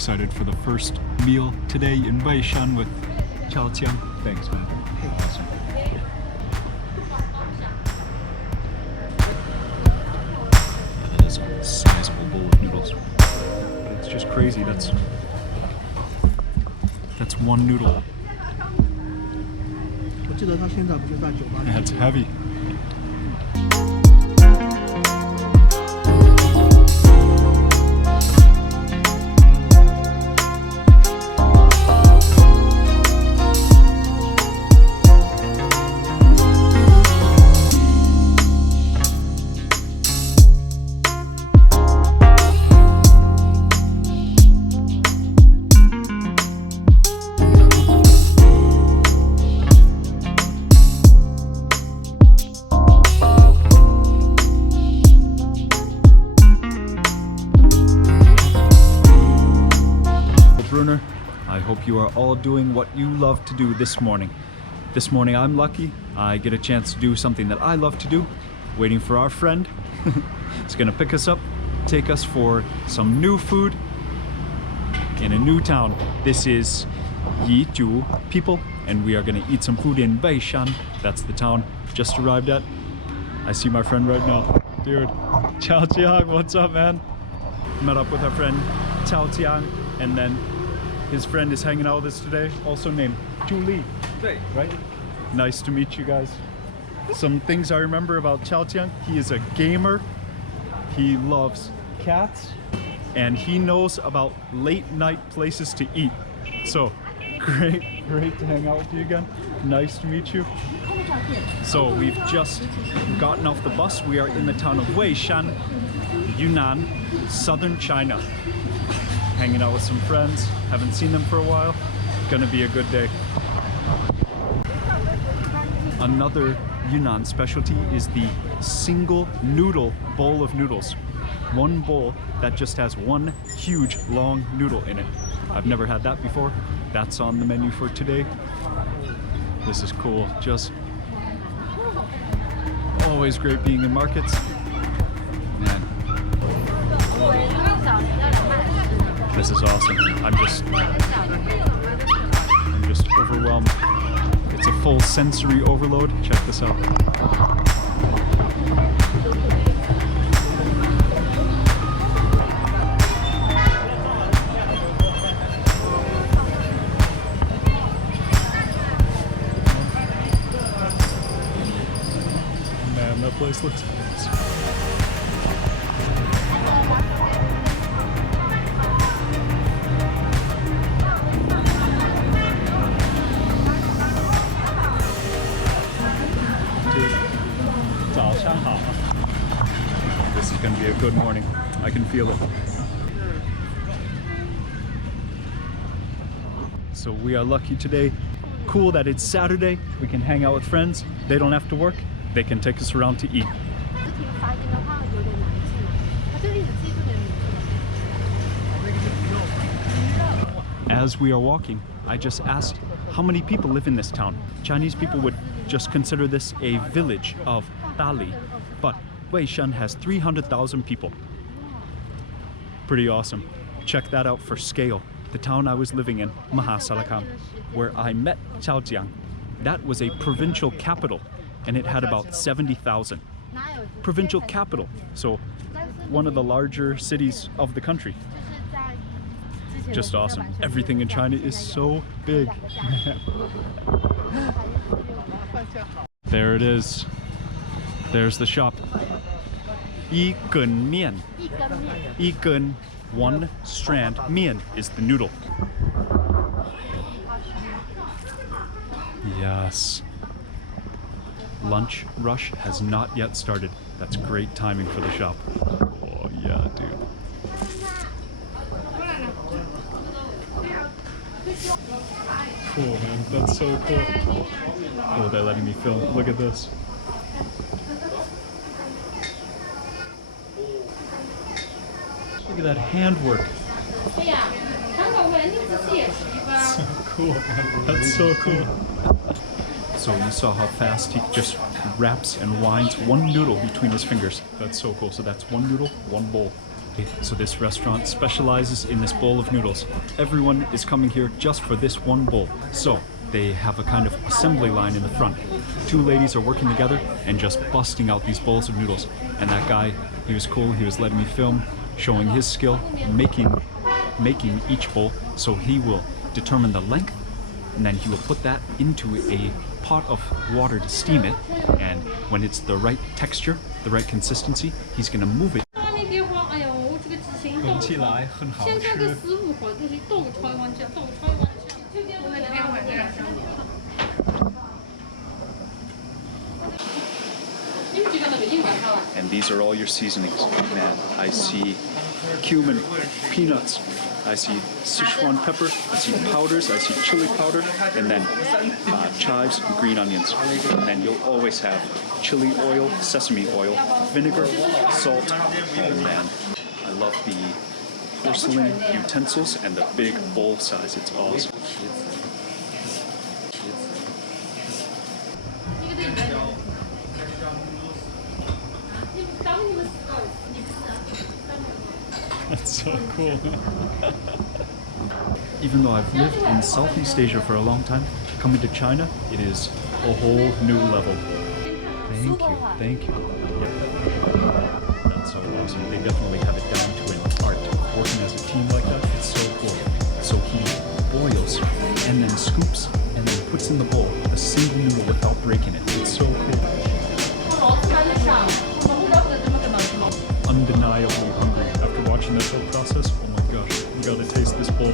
excited for the first meal today in Wei Shan with Chao Jiang. Thanks, man. Awesome. That is a sizable bowl of noodles. But it's just crazy. That's one noodle. That's heavy. I hope you are all doing what you love to do this morning. This morning I'm lucky. I get a chance to do something that I love to do. Waiting for our friend. He's gonna pick us up, take us for some new food in a new town. This is Yiju people, and we are gonna eat some food in Wei Shan. That's the town just arrived at. I see my friend right now. Dude, Chao Jiang, what's up, man? Met up with our friend Chao Jiang, and then his friend is hanging out with us today, also named Julie, right? Nice to meet you guys. Some things I remember about Chao Jiang: he is a gamer, he loves cats, and he knows about late night places to eat. So, great to hang out with you again. Nice to meet you. So we've just gotten off the bus. We are in the town of WeiShan, Yunnan, southern China. Hanging out with some friends, haven't seen them for a while. Gonna be a good day. Another Yunnan specialty is the single noodle bowl of noodles. One bowl that just has one huge long noodle in it. I've never had that before. That's on the menu for today. This is cool. Just always great being in markets. Man. This is awesome. I'm just overwhelmed. It's a full sensory overload. Check this out. Man, that place looks awesome. This is going to be a good morning. I can feel it. So we are lucky today. Cool that it's Saturday. We can hang out with friends. They don't have to work. They can take us around to eat. As we are walking, I just asked how many people live in this town. Chinese people would just consider this a village of Dali, but Wei Shan has 300,000 people. Pretty awesome. Check that out for scale. The town I was living in, Mahasalakam, where I met Chao Jiang, that was a provincial capital, and it had about 70,000. Provincial capital, so one of the larger cities of the country. Just awesome. Everything in China is so big. There it is. There's the shop. Yi Gen Mian. Yi Gen, one strand. Mian is the noodle. Yes. Lunch rush has not yet started. That's great timing for the shop. Oh yeah, dude. Cool, man. That's so cool. Oh, they're letting me film. Look at this. Look at that handwork. So cool, man. That's so cool. So you saw how fast he just wraps and winds one noodle between his fingers. That's so cool. So that's one noodle, one bowl. So this restaurant specializes in this bowl of noodles. Everyone is coming here just for this one bowl. So they have a kind of assembly line in the front. Two ladies are working together and just busting out these bowls of noodles. And that guy, he was cool, he was letting me film, showing his skill, making each bowl. So he will determine the length, and then he will put that into a pot of water to steam it. And when it's the right texture, the right consistency, he's gonna move it. 闻起来很好吃。And these are all your seasonings. Man, I see cumin, peanuts, I see Sichuan pepper, I see powders, I see chili powder, and then chives and green onions. And you'll always have chili oil, sesame oil, vinegar, salt. Oh man, I love the porcelain utensils and the big bowl size. It's awesome. That's so cool. Even though I've lived in Southeast Asia for a long time, coming to China, it is a whole new level. Thank you. Yeah. That's so awesome. They definitely have it down to an art. Working as a team like that, it's so cool. So he boils and then scoops and then puts in the bowl a single noodle without breaking it. It's so cool. Undeniably hungry after watching this whole process. Oh my gosh, we gotta taste this bowl.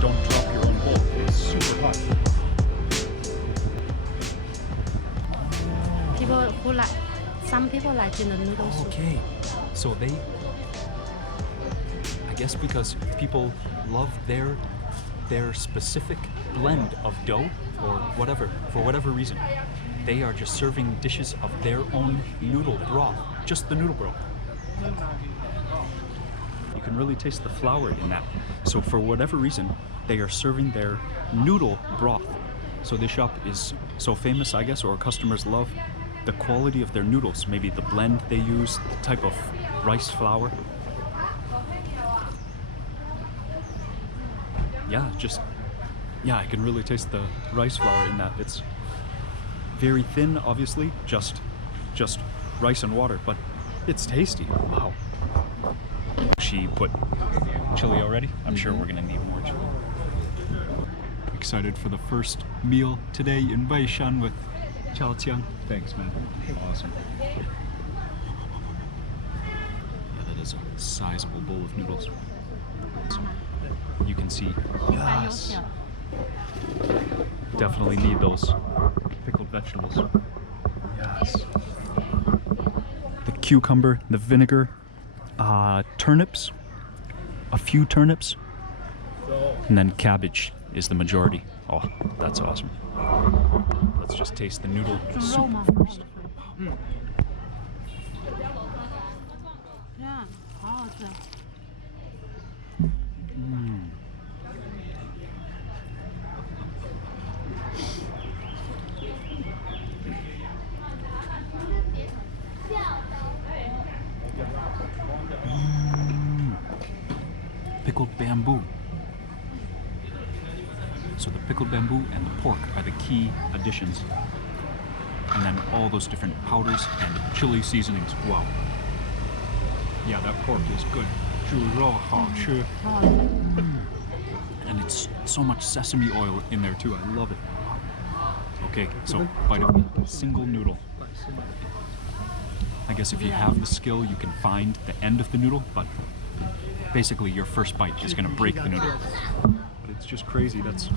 Don't drop your own bowl, it's super hot. Some people like in the noodle soup. Okay, so I guess because people love their specific blend of dough or whatever, for whatever reason, they are just serving dishes of their own noodle broth, just the noodle broth. You can really taste the flour in that. So for whatever reason, they are serving their noodle broth. So this shop is so famous, I guess, or customers love the quality of their noodles, maybe the blend they use, the type of rice flour. Yeah, I can really taste the rice flour in that. It's very thin, obviously, just rice and water, but it's tasty. Wow. She put chili already? I'm sure we're gonna need more chili. Excited for the first meal today in Wei Shan with Qiang. Thanks, man. Awesome. Yeah, that is a sizable bowl of noodles. So you can see. Yes. Definitely need those pickled vegetables. Yes. The cucumber, the vinegar, turnips, a few turnips, and then cabbage is the majority. Oh, that's awesome. Let's just taste the noodle soup first. Pickled bamboo. So the pickled bamboo and the pork are the key additions. And then all those different powders and chili seasonings. Wow. Yeah, that pork is good. 猪肉好吃. And it's so much sesame oil in there too. I love it. Okay, so bite of a single noodle. I guess if you have the skill, you can find the end of the noodle, but basically your first bite is going to break the noodle. But it's just crazy. That's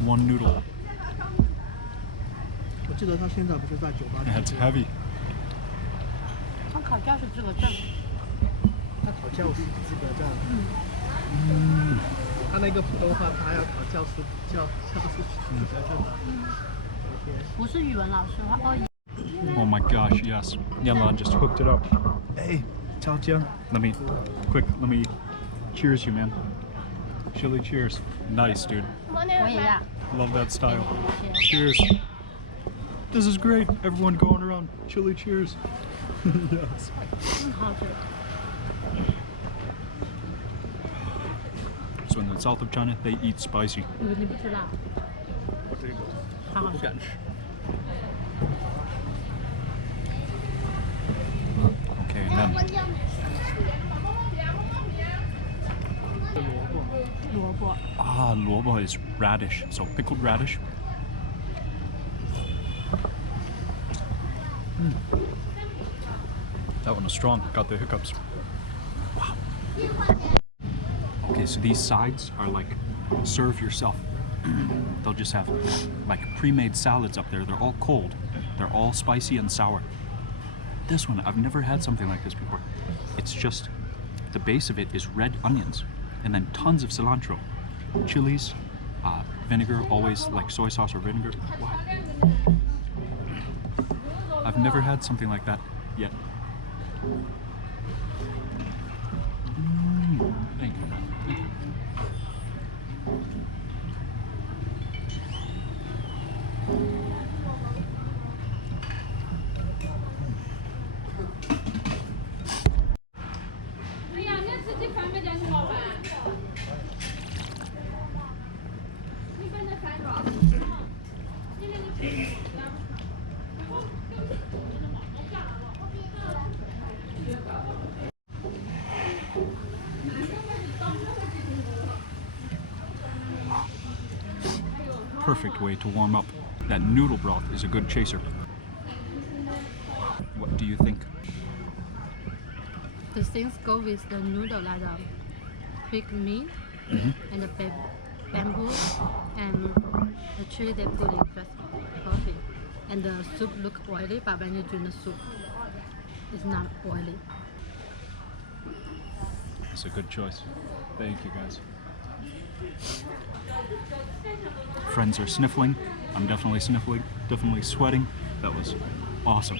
one noodle. That's heavy. 他考教师资格证。他考教师资格证。他那个普通话，他还要考教师资格证的。不是语文老师，他 Oh my gosh, yes. Yanlan just hooked it up. Hey, Chao Jian. Let me cheers you, man. Chili cheers. Nice, dude. 我也要。 Love that style. Cheers. This is great. Everyone going around. Chili cheers. Yes. 好吃。 So in the south of China, they eat spicy. 你不吃辣？好好吃。 Okay, and then 萝卜。 萝卜 is radish, so pickled radish. That one was strong. Got the hiccups. Wow. Okay, so these sides are like serve yourself. They'll just have like pre-made salads up there. They're all cold. They're all spicy and sour. This one, I've never had something like this before. It's just, the base of it is red onions and then tons of cilantro, chilies, vinegar, always like soy sauce or vinegar. Wow. I've never had something like that yet. Thank you. Thank you. Perfect way to warm up. That noodle broth is a good chaser. What do you think? The things go with the noodle like the quick meat and the bamboo and the chili they put in first coffee. And the soup look oily, but when you drink the soup, it's not oily. It's a good choice. Thank you, guys. Friends are sniffling. I'm definitely sniffling, definitely sweating. That was awesome.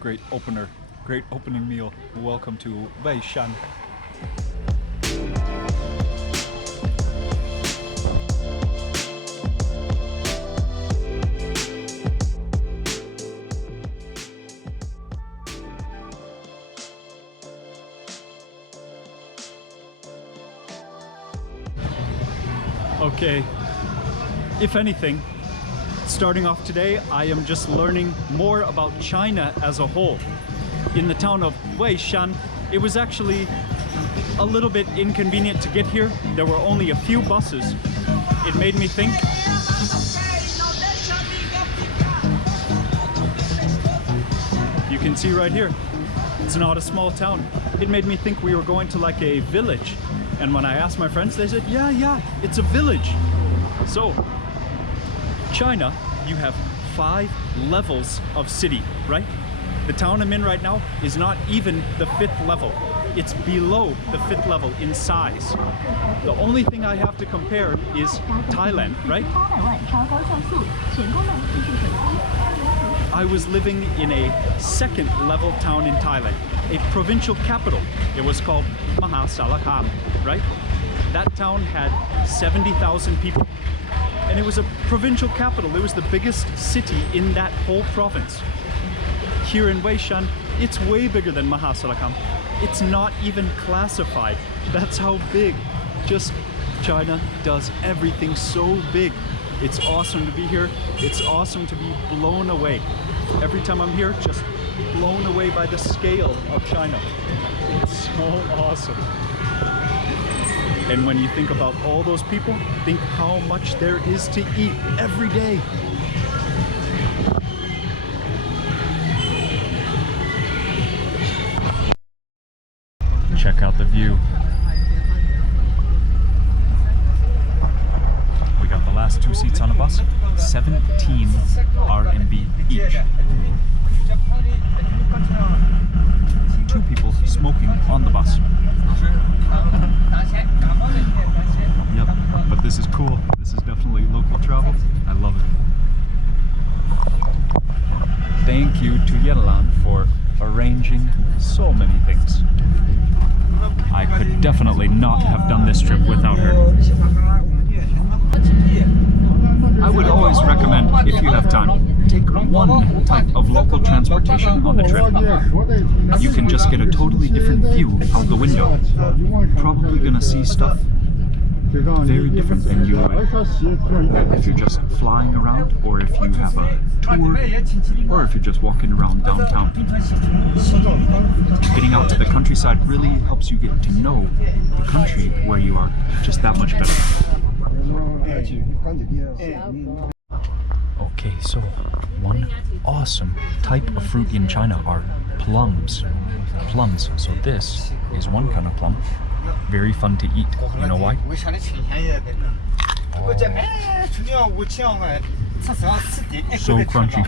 Great opener, great opening meal. Welcome to Wei Shan. Okay, if anything, starting off today, I am just learning more about China as a whole. In the town of Wei Shan, it was actually a little bit inconvenient to get here. There were only a few buses. It made me think. You can see right here, it's not a small town. It made me think we were going to like a village. And when I asked my friends, they said, yeah, it's a village. So, China, you have 5 levels of city, right? The town I'm in right now is not even the 5th level. It's below the 5th level in size. The only thing I have to compare is Thailand, right? I was living in a 2nd level town in Thailand, a provincial capital. It was called Mahasarakham, right? That town had 70,000 people. And it was a provincial capital. It was the biggest city in that whole province. Here in Wei Shan, it's way bigger than Mahasarakham. It's not even classified. That's how big. Just China does everything so big. It's awesome to be here. It's awesome to be blown away. Every time I'm here, just blown away by the scale of China. It's so awesome. And when you think about all those people, think how much there is to eat every day. Check out the view. We got the last 2 seats on a bus, 17 RMB each. 2 people smoking on the bus. Yep, but this is cool. This is definitely local travel. I love it. Thank thank you to Yenlan for arranging so many things. I could definitely not have done this trip without her. I would always recommend, if you have time, take one type of local transportation on the trip. You can just get a totally different view out the window. Probably gonna see stuff very different than you would if you're just flying around, or if you have a tour, or if you're just walking around downtown. Getting out to the countryside really helps you get to know the country where you are just that much better. Okay, so one awesome type of fruit in China are plums. Plums. So this is one kind of plum. Very fun to eat. You know why? So crunchy.